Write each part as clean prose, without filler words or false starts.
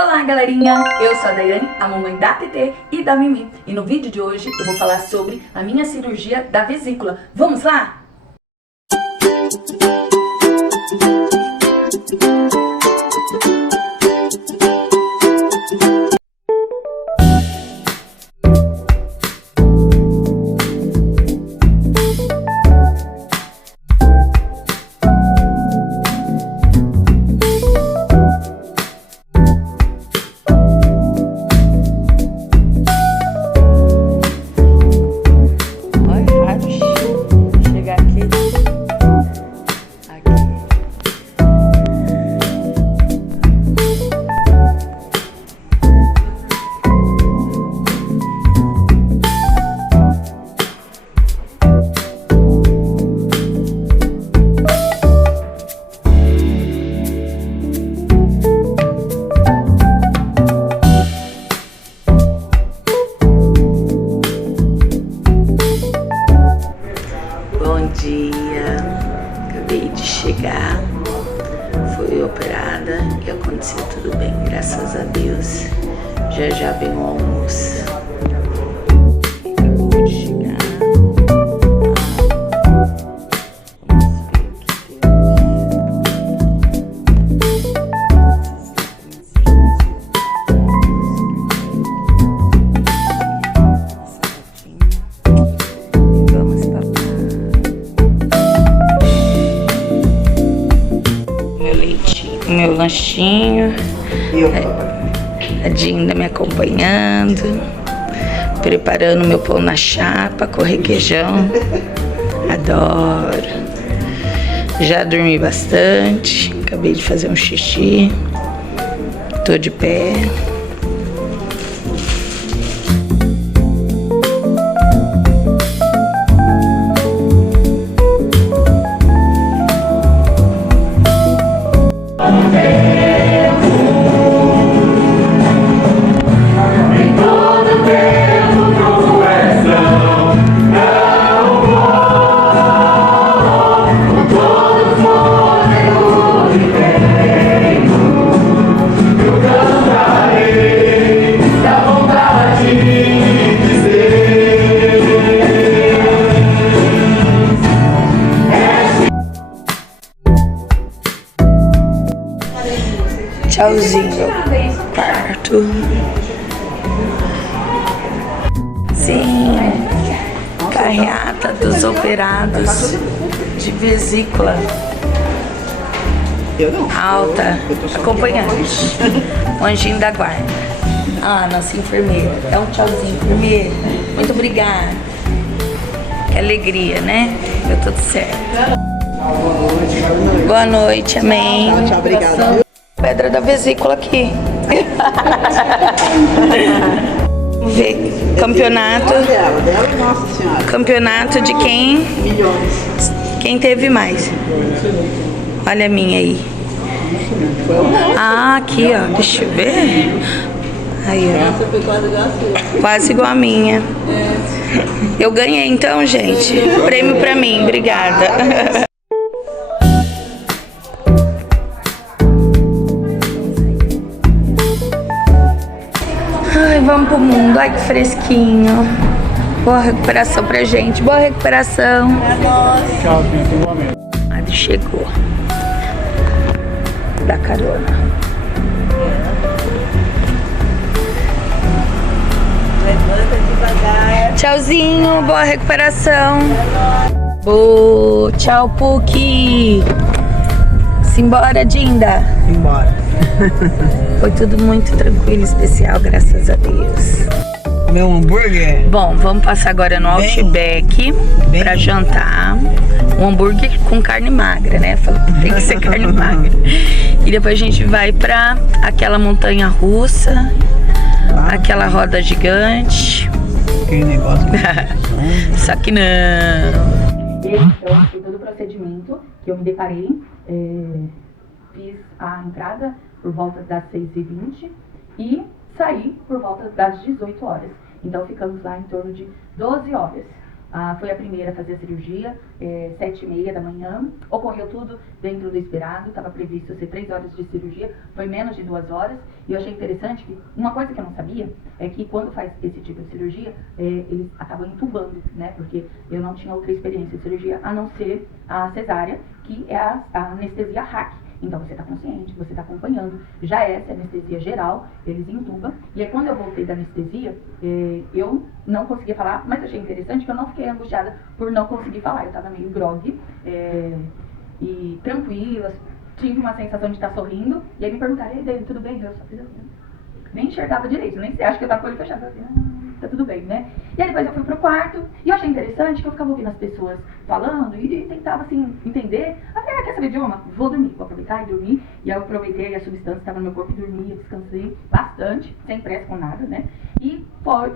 Olá galerinha, eu sou a Daiane, a mamãe da TT e da Mimi. E no vídeo de hoje eu vou falar sobre a minha cirurgia da vesícula. Vamos lá? Bom dia, acabei de chegar, fui operada e aconteceu tudo bem, graças a Deus. Já já vem o almoço. Acabou de chegar. Meu lanchinho, a Dinda me acompanhando, preparando meu pão na chapa com requeijão, adoro. Já dormi bastante, acabei de fazer um xixi, tô de pé. Tchauzinho, quarto. Sim, carreata dos operados de vesícula alta, acompanhante, o anjinho da guarda. Ah, nossa enfermeira, dá um tchauzinho, enfermeira. Muito obrigada. Que alegria, né? Deu tudo certo. Boa noite, amém. Tchau, obrigada. Pedra da vesícula aqui. Vamos ver. Campeonato. Nossa Senhora. Campeonato de quem? Milhões. Quem teve mais? Olha a minha aí. Ah, aqui, ó. Deixa eu ver. Aí, ó. Quase igual a minha. Eu ganhei então, gente. Prêmio pra mim. Obrigada. Ai, vamos pro mundo. Ai, que fresquinho. Boa recuperação pra gente. Boa recuperação. Tchau, igualmente. Ele chegou. Da carona. Levanta devagar. Tchauzinho, boa recuperação. Boa, tchau, Puki. Simbora, Dinda. Embora. Foi tudo muito tranquilo, especial, graças a Deus. Comer um hambúrguer? Bom, vamos passar agora no Outback pra jantar. Um hambúrguer com carne magra, né? Falei que tem que ser carne magra. E depois a gente vai pra aquela montanha russa, aquela roda gigante. Aquele negócio. Só que não. Então, foi todo o procedimento que eu me deparei. Fiz a entrada por volta das 6h20 e saí por volta das 18 horas. Então ficamos lá em torno de 12 horas. foi a primeira a fazer a cirurgia, 7h30 da manhã. Ocorreu tudo dentro do esperado, estava previsto ser 3 horas de cirurgia, foi menos de 2 horas. E eu achei interessante que uma coisa que eu não sabia é que quando faz esse tipo de cirurgia, eles acabam entubando, né? Porque eu não tinha outra experiência de cirurgia a não ser a cesárea, que é a anestesia hack. Então você está consciente, você está acompanhando. Já essa é anestesia geral, eles entubam. E aí quando eu voltei da anestesia, eu não conseguia falar, mas achei interessante que eu não fiquei angustiada por não conseguir falar. Eu estava meio grogue e tranquila, tive uma sensação de estar sorrindo. E aí me perguntaram, e aí, Dani, tudo bem? Eu só fiz assim, nem enxergava direito, nem sei, acho que eu estava com o olho fechado, assim, tá tudo bem, né? E aí depois eu fui pro quarto, e eu achei interessante que eu ficava ouvindo as pessoas falando e tentava, assim, entender. Eu falei, quer saber de uma? Vou dormir, vou aproveitar e dormir. E aí eu aproveitei, a substância estava no meu corpo e dormi, eu descansei bastante, sem pressa com nada, né? E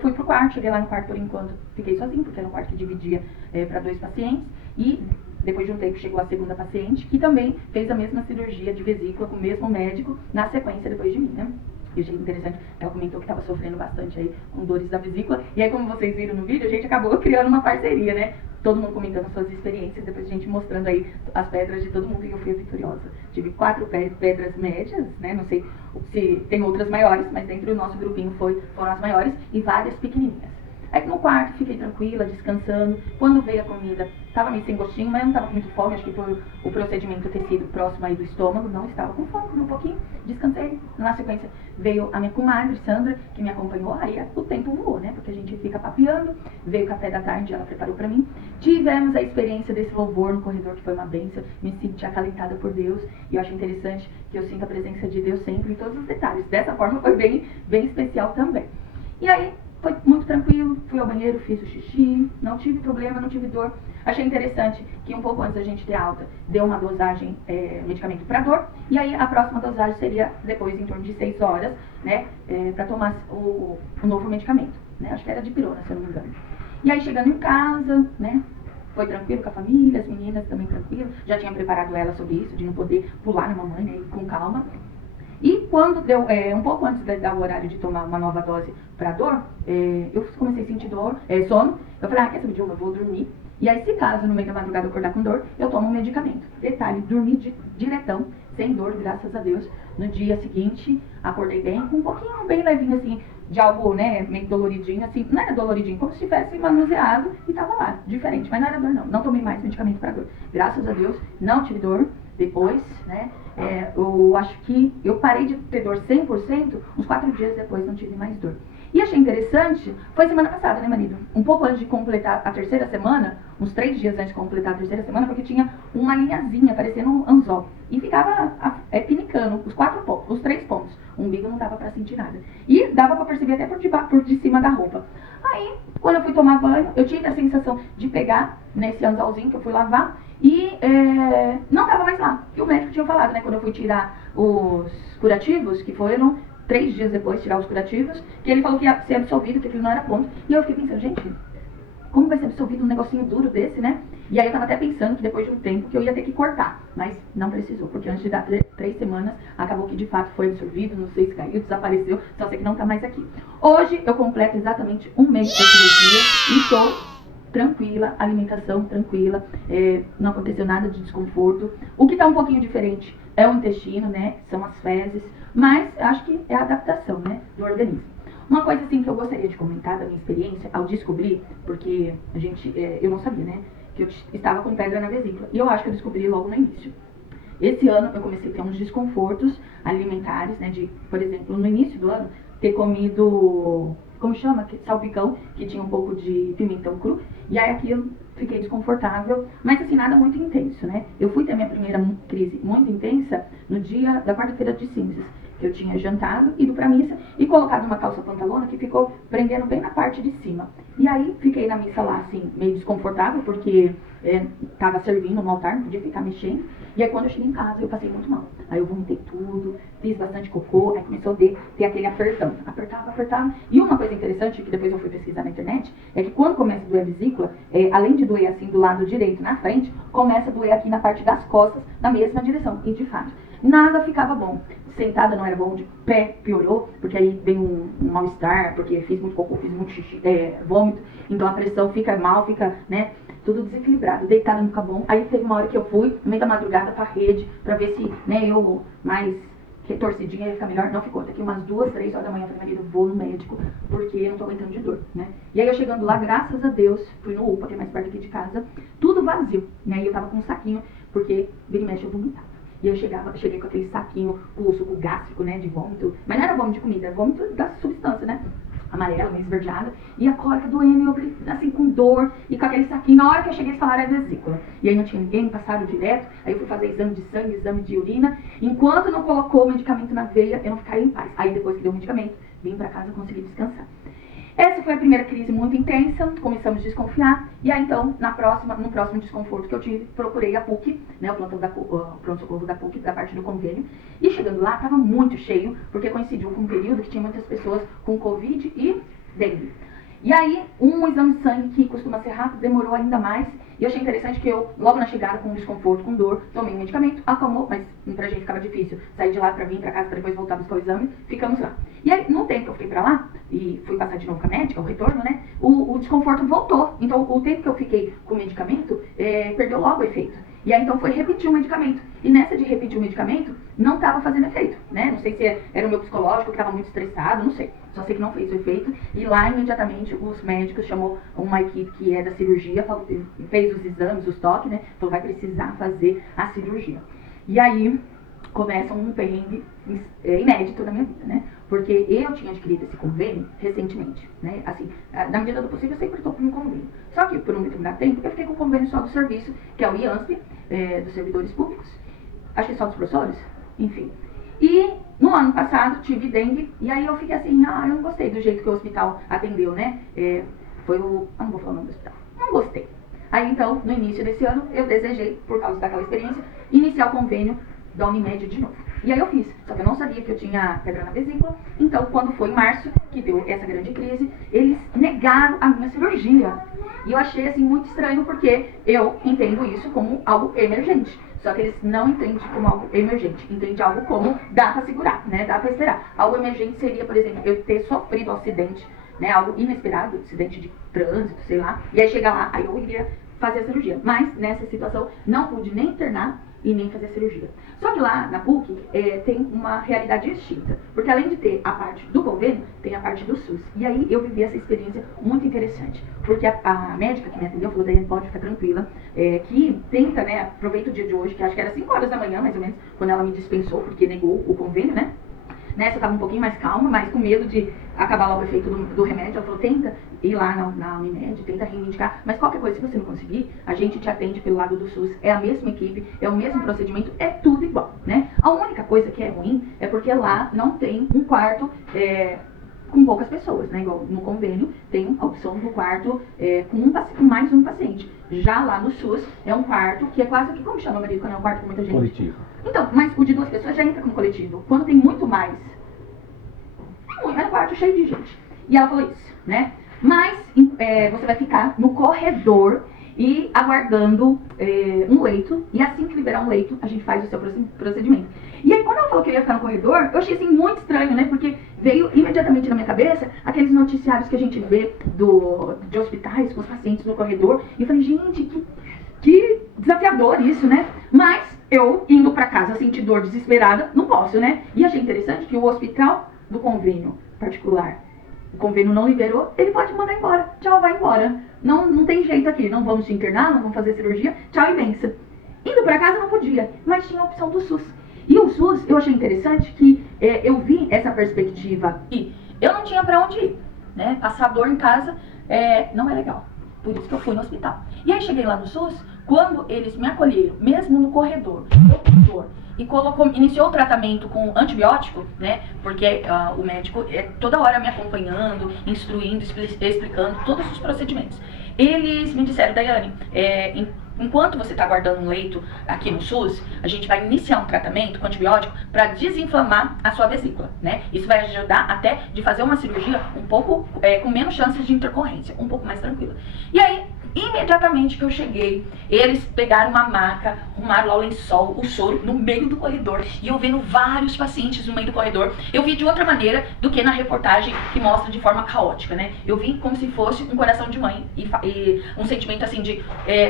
fui pro quarto, cheguei lá no quarto por enquanto, fiquei sozinho, porque era um quarto que dividia para 2 pacientes. E depois de um tempo chegou a segunda paciente, que também fez a mesma cirurgia de vesícula com o mesmo médico, na sequência depois de mim, né? E eu achei interessante, ela comentou que estava sofrendo bastante aí com dores da vesícula. E aí, como vocês viram no vídeo, a gente acabou criando uma parceria, né? Todo mundo comentando suas experiências, depois a gente mostrando aí as pedras de todo mundo, e eu fui a vitoriosa. Tive 4 pedras médias, né? Não sei se tem outras maiores, mas dentro do nosso grupinho foram as maiores, e várias pequenininhas. Aí no quarto fiquei tranquila, descansando. Quando veio a comida, tava meio sem gostinho, mas eu não tava com muito fome. Acho que por o procedimento ter sido próximo aí do estômago, não estava com fome, comi um pouquinho, descansei. Na sequência veio a minha comadre, Sandra, que me acompanhou. Aí o tempo voou, né? Porque a gente fica papeando. Veio o café da tarde, ela preparou pra mim. Tivemos a experiência desse louvor no corredor, que foi uma bênção. Me senti acalentada por Deus. E eu acho interessante que eu sinto a presença de Deus sempre em todos os detalhes. Dessa forma foi bem especial também. E aí, foi muito tranquilo, fui ao banheiro, fiz o xixi, não tive problema, não tive dor. Achei interessante que um pouco antes da gente ter alta, deu uma dosagem, medicamento para dor, e aí a próxima dosagem seria depois em torno de 6 horas, né, para tomar o novo medicamento, né, acho que era de pirona, se eu não me engano. E aí chegando em casa, né, foi tranquilo com a família, as meninas também tranquilas, já tinha preparado ela sobre isso, de não poder pular na mamãe, né, com calma. E quando deu, um pouco antes de dar o horário de tomar uma nova dose para dor, eu comecei a sentir dor, sono. Eu falei, quer saber de uma, eu vou dormir. E aí, se caso no meio da madrugada eu acordar com dor, eu tomo um medicamento. Detalhe, dormi diretão, sem dor, graças a Deus. No dia seguinte, acordei bem, com um pouquinho bem levinho, assim, de algo, né, meio doloridinho, assim. Não era doloridinho, como se tivesse manuseado e tava lá, diferente. Mas não era dor, não. Não tomei mais medicamento para dor. Graças a Deus, não tive dor. Depois, né, eu acho que eu parei de ter dor 100%, uns 4 dias depois não tive mais dor. E achei interessante, foi semana passada, né, marido? Um pouco antes de completar a 3ª semana, uns 3 dias antes de completar a 3ª semana, porque tinha uma linhazinha, parecendo um anzol. E ficava pinicando os 3 pontos. O umbigo não dava pra sentir nada. E dava pra perceber até por de cima da roupa. Aí, quando eu fui tomar banho, eu tive a sensação de pegar nesse anzolzinho que eu fui lavar e não tava mais lá. E o médico tinha falado, né, quando eu fui tirar os curativos, que foram 3 dias depois tirar os curativos, que ele falou que ia ser absorvido, que aquilo não era ponto. E eu fiquei pensando, gente, como vai ser absorvido um negocinho duro desse, né? E aí eu tava até pensando que depois de um tempo que eu ia ter que cortar, mas não precisou, porque antes de dar 3 semanas, acabou que de fato foi absorvido, não sei se caiu, desapareceu, só sei que não tá mais aqui. Hoje eu completo exatamente um mês de cirurgia e estou tranquila, alimentação tranquila, não aconteceu nada de desconforto. O que tá um pouquinho diferente é o intestino, né? São as fezes, mas acho que é a adaptação, né, do organismo. Uma coisa assim que eu gostaria de comentar da minha experiência ao descobrir, porque eu não sabia, né, que eu estava com pedra na vesícula, e eu acho que eu descobri logo no início. Esse ano eu comecei a ter uns desconfortos alimentares, né, de, por exemplo, no início do ano, ter comido, como chama? Salpicão, que tinha um pouco de pimentão cru, e aí aquilo fiquei desconfortável, mas assim, nada muito intenso, né? Eu fui ter minha primeira crise muito intensa no dia da quarta-feira de cinzas. Eu tinha jantado, ido pra missa e colocado uma calça pantalona que ficou prendendo bem na parte de cima. E aí fiquei na missa lá, assim, meio desconfortável, porque tava servindo no altar, não podia ficar mexendo. E aí quando eu cheguei em casa, eu passei muito mal. Aí eu vomitei tudo, fiz bastante cocô, aí começou a ter aquele apertão. Apertava. E uma coisa interessante, que depois eu fui pesquisar na internet, é que quando começa a doer a vesícula, além de doer assim do lado direito, na frente, começa a doer aqui na parte das costas, na mesma direção. E de fato, nada ficava bom. Sentada não era bom, de pé piorou, porque aí vem um mal-estar, porque fiz muito cocô, fiz muito xixi, vômito, então a pressão fica mal, fica, né, tudo desequilibrado. Deitada não fica bom. Aí teve uma hora que eu fui, no meio da madrugada, pra rede, pra ver se, né, eu mais torcidinha ia ficar melhor. Não ficou. Daqui umas 2, 3 horas da manhã, eu falei, marido, vou no médico, porque eu não tô aguentando de dor, né. E aí eu chegando lá, graças a Deus, fui no UPA, que é mais perto aqui de casa, tudo vazio, né, e eu tava com um saquinho, porque vira e mexe eu vomitava. E eu cheguei com aquele saquinho, com o suco gástrico, né, de vômito. Mas não era vômito de comida, era vômito da substância, né, amarela, meio esverdeada. E a cólica doendo, eu assim, com dor, e com aquele saquinho. Na hora que eu cheguei, eles falaram, é vesícula. E aí não tinha ninguém, passaram direto. Aí eu fui fazer exame de sangue, exame de urina. Enquanto não colocou o medicamento na veia, eu não ficaria em paz. Aí depois que deu o medicamento, vim pra casa e consegui descansar. Essa foi a primeira crise muito intensa, começamos a desconfiar, e aí então, no próximo desconforto que eu tive, procurei a PUC, né, o pronto-socorro da PUC, da parte do convênio, e chegando lá, estava muito cheio, porque coincidiu com um período que tinha muitas pessoas com Covid e dengue. E aí, um exame de sangue que costuma ser rápido, demorou ainda mais, e eu achei interessante que eu, logo na chegada, com desconforto, com dor, tomei um medicamento, acalmou, mas pra gente ficava difícil sair de lá pra vir pra casa, pra depois voltar a buscar o exame, ficamos lá. E aí, no tempo que eu fiquei pra lá, e fui passar de novo com a médica, o retorno, né, o desconforto voltou. Então, o tempo que eu fiquei com o medicamento, perdeu logo o efeito. E aí, então, foi repetir o medicamento. E nessa de repetir o medicamento, não estava fazendo efeito, né? Não sei se era o meu psicológico que estava muito estressado, não sei. Só sei que não fez o efeito. E lá, imediatamente, os médicos chamou uma equipe que é da cirurgia, fez os exames, os toques, né? Falou, vai precisar fazer a cirurgia. E aí, começa um perrengue inédito na minha vida, né? Porque eu tinha adquirido esse convênio recentemente, né? Assim, na medida do possível, eu sempre estou com um convênio. Só que, por um determinado tempo, eu fiquei com o convênio só do serviço, que é o IANSP, dos servidores públicos. Acho que só dos professores, enfim. E no ano passado tive dengue, e aí eu fiquei assim, eu não gostei do jeito que o hospital atendeu, né? Foi o... não vou falar o nome do hospital. Não gostei. Aí então, no início desse ano, eu desejei, por causa daquela experiência, iniciar o convênio da Unimed de novo. E aí eu fiz, só que eu não sabia que eu tinha pedra na vesícula. Então, quando foi em março, que deu essa grande crise, eles negaram a minha cirurgia. E eu achei assim muito estranho, porque eu entendo isso como algo emergente. Só que eles não entendem como algo emergente, entendem algo como dá pra segurar, né? Dá pra esperar. Algo emergente seria, por exemplo, eu ter sofrido um acidente, né? Algo inesperado, acidente de trânsito, sei lá. E aí chegar lá, aí eu iria fazer a cirurgia. Mas nessa situação não pude nem internar e nem fazer a cirurgia. Só que lá na PUC tem uma realidade distinta, porque além de ter a parte do convênio, tem a parte do SUS. E aí eu vivi essa experiência muito interessante, porque a médica que me atendeu falou, Daiane, pode ficar tranquila, que tenta, né, aproveita o dia de hoje, que acho que era 5 horas da manhã, mais ou menos, quando ela me dispensou, porque negou o convênio, né? Nessa eu tava um pouquinho mais calma, mas com medo de acabar logo o efeito do remédio. Ela falou, tenta ir lá na Unimed, tenta reivindicar, mas qualquer coisa, se você não conseguir, a gente te atende pelo lado do SUS, é a mesma equipe, é o mesmo procedimento, é tudo igual, né? A única coisa que é ruim é porque lá não tem um quarto com poucas pessoas, né? Igual no convênio tem a opção do quarto com mais um paciente. Já lá no SUS é um quarto que é quase que, como chama, marido, quando é um quarto com muita gente? Coletivo. Então, mas o de 2 pessoas já entra como coletivo. Quando tem muito mais, é um quarto cheio de gente. E ela falou isso, né? Mas você vai ficar no corredor e aguardando um leito. E assim que liberar um leito, a gente faz o seu procedimento. E aí, quando ela falou que eu ia ficar no corredor, eu achei assim muito estranho, né? Porque veio imediatamente na minha cabeça aqueles noticiários que a gente vê de hospitais com os pacientes no corredor. E eu falei, gente, que desafiador isso, né? Mas eu, indo pra casa, senti dor desesperada, não posso, né? E achei interessante que o hospital do convênio particular, o convênio não liberou, ele pode mandar embora. Tchau, vai embora. Não tem jeito aqui, não vamos te internar, não vamos fazer cirurgia, tchau e benção. Indo pra casa não podia, mas tinha a opção do SUS. E o SUS, eu achei interessante que eu vi essa perspectiva e eu não tinha pra onde ir, né? Passar dor em casa não é legal. Por isso que eu fui no hospital. E aí cheguei lá no SUS, quando eles me acolheram, mesmo no corredor, e iniciou o tratamento com antibiótico, né? Porque o médico toda hora me acompanhando, instruindo, explicando todos os procedimentos. Eles me disseram, Daiane, enquanto você está aguardando um leito aqui no SUS, a gente vai iniciar um tratamento com antibiótico para desinflamar a sua vesícula, né? Isso vai ajudar até de fazer uma cirurgia um pouco com menos chances de intercorrência, um pouco mais tranquila. E aí, imediatamente que eu cheguei, eles pegaram uma maca, arrumaram lá o lençol, o soro no meio do corredor. E eu vendo vários pacientes no meio do corredor. Eu vi de outra maneira do que na reportagem que mostra de forma caótica, né? Eu vi como se fosse um coração de mãe e um sentimento assim de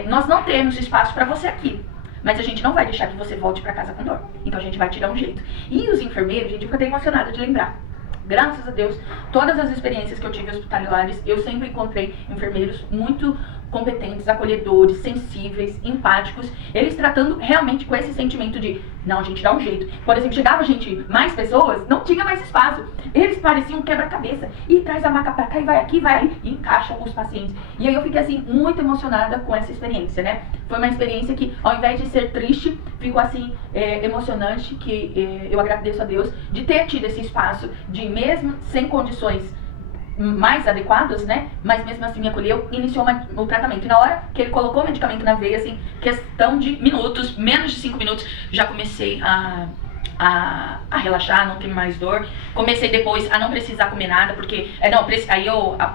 nós não temos espaço para você aqui. Mas a gente não vai deixar que você volte pra casa com dor. Então a gente vai tirar um jeito. E os enfermeiros, gente, eu fico até emocionada de lembrar. Graças a Deus, todas as experiências que eu tive hospitalares, eu sempre encontrei enfermeiros muito competentes, acolhedores, sensíveis, empáticos, eles tratando realmente com esse sentimento de, não, a gente dá um jeito. Por exemplo, chegava gente, mais pessoas, não tinha mais espaço. Eles pareciam um quebra-cabeça. E traz a maca pra cá e vai aqui, vai ali, e encaixa os pacientes. E aí eu fiquei assim, muito emocionada com essa experiência, né? Foi uma experiência que, ao invés de ser triste, ficou assim, emocionante, que eu agradeço a Deus de ter tido esse espaço, de mesmo sem condições mais adequadas, né? Mas mesmo assim me acolheu e iniciou o tratamento. E na hora que ele colocou o medicamento na veia, assim, questão de minutos, menos de 5 minutos, já comecei a relaxar, não ter mais dor. Comecei depois a não precisar comer nada, porque aí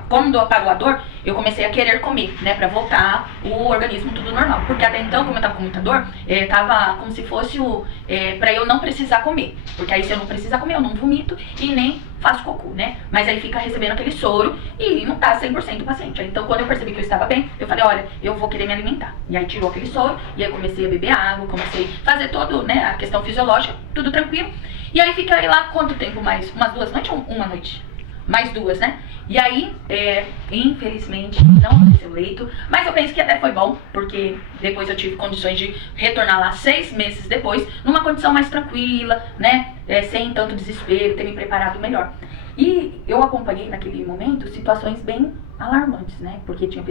quando parou a dor, eu comecei a querer comer, né, pra voltar o organismo tudo normal. Porque até então, como eu tava com muita dor, tava como se fosse pra eu não precisar comer. Porque aí se eu não precisar comer, eu não vomito e nem faço cocô, né? Mas aí fica recebendo aquele soro e não tá 100% o paciente. Então quando eu percebi que eu estava bem, eu falei, olha, eu vou querer me alimentar. E aí tirou aquele soro, e aí comecei a beber água, comecei a fazer todo, né, a questão fisiológica, tudo tranquilo. E aí fiquei lá quanto tempo mais? Umas 2 noites ou uma noite? Mais 2, né? E aí, infelizmente, não aconteceu leito, mas eu penso que até foi bom, porque depois eu tive condições de retornar lá 6 meses depois, numa condição mais tranquila, né? Sem tanto desespero, ter me preparado melhor. E eu acompanhei naquele momento situações bem alarmantes, né? Porque tinha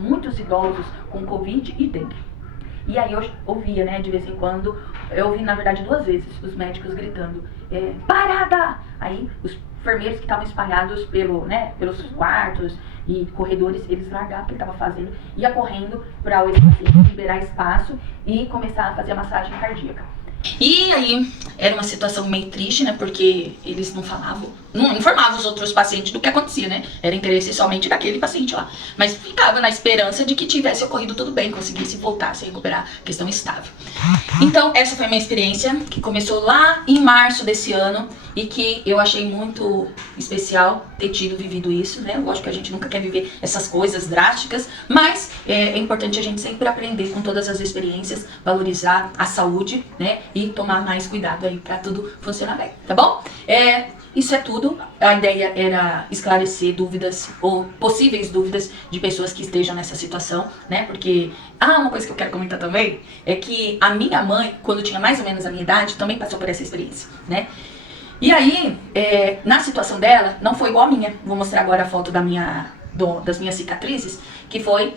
muitos idosos com Covid e dengue. E aí eu ouvia, né, de vez em quando, eu ouvi na verdade 2 vezes os médicos gritando, parada! Aí os enfermeiros que estavam espalhados pelos quartos e corredores, eles largavam o que ele estava fazendo, ia correndo para liberar espaço e começar a fazer a massagem cardíaca. E aí era uma situação meio triste, né, porque eles não falavam, não informavam os outros pacientes do que acontecia, né, era interesse somente daquele paciente lá, mas ficava na esperança de que tivesse ocorrido tudo bem, conseguisse voltar, se recuperar, questão estável. Então essa foi a minha experiência, que começou lá em março desse ano e que eu achei muito especial ter vivido isso, né, lógico que a gente nunca quer viver essas coisas drásticas, mas é importante a gente sempre aprender com todas as experiências, valorizar a saúde, né, e tomar mais cuidado aí pra tudo funcionar bem, tá bom? Isso é tudo. A ideia era esclarecer dúvidas ou possíveis dúvidas de pessoas que estejam nessa situação, né? Porque, uma coisa que eu quero comentar também é que a minha mãe, quando tinha mais ou menos a minha idade, também passou por essa experiência, né? E aí, na situação dela, não foi igual a minha. Vou mostrar agora a foto das minhas cicatrizes, que foi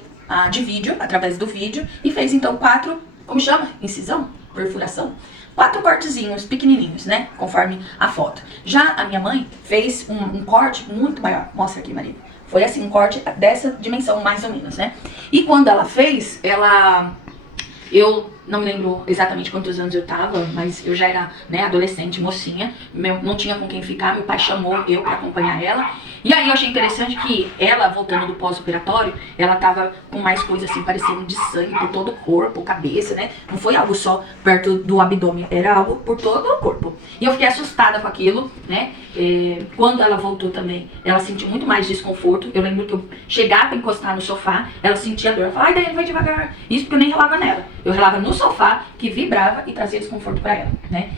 de vídeo, através do vídeo, e fez então 4, como chama? Incisão? Perfuração? 4 cortezinhos pequenininhos, né? Conforme a foto. Já a minha mãe fez um corte muito maior. Mostra aqui, Maria. Foi assim, um corte dessa dimensão, mais ou menos, né? E quando ela fez, eu não me lembro exatamente quantos anos eu tava, mas eu já era, né, adolescente, mocinha, não tinha com quem ficar, meu pai chamou eu pra acompanhar ela. E aí eu achei interessante que ela, voltando do pós-operatório, ela tava com mais coisa assim, parecendo de sangue por todo o corpo, cabeça, né? Não foi algo só perto do abdômen, era algo por todo o corpo. E eu fiquei assustada com aquilo, né? Quando ela voltou também, ela sentiu muito mais desconforto. Eu lembro que eu chegava a encostar no sofá, ela sentia dor. Eu falava, ai, Daiane, vai devagar. Isso porque eu nem relava nela. Eu relava no sofá, que vibrava e trazia desconforto pra ela, né?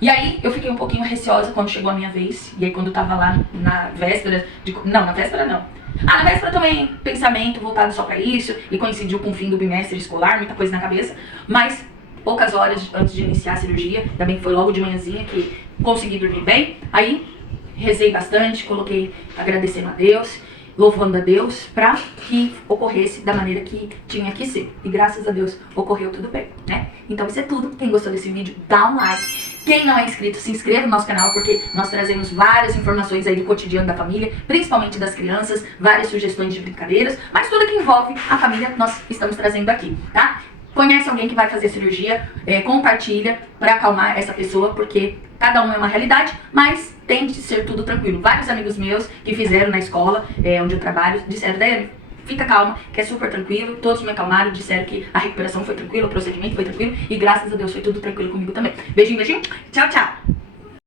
E aí eu fiquei um pouquinho receosa quando chegou a minha vez. E aí quando eu tava lá na véspera na véspera não. Na véspera também, pensamento voltado só pra isso. E coincidiu com o fim do bimestre escolar, muita coisa na cabeça. Mas poucas horas antes de iniciar a cirurgia, também foi logo de manhãzinha que consegui dormir bem. Aí rezei bastante, coloquei agradecendo a Deus, louvando a Deus pra que ocorresse da maneira que tinha que ser. E graças a Deus ocorreu tudo bem, né? Então isso é tudo. Quem gostou desse vídeo, dá um like. Quem não é inscrito, se inscreva no nosso canal, porque nós trazemos várias informações aí do cotidiano da família, principalmente das crianças, várias sugestões de brincadeiras, mas tudo que envolve a família nós estamos trazendo aqui, tá? Conhece alguém que vai fazer cirurgia, compartilha pra acalmar essa pessoa, porque cada um é uma realidade, mas tem de ser tudo tranquilo. Vários amigos meus que fizeram na escola, onde eu trabalho, disseram, Daiane, fica calma, que é super tranquilo. Todos me acalmaram, disseram que a recuperação foi tranquila, o procedimento foi tranquilo. E graças a Deus foi tudo tranquilo comigo também. Beijinho, beijinho. Tchau, tchau.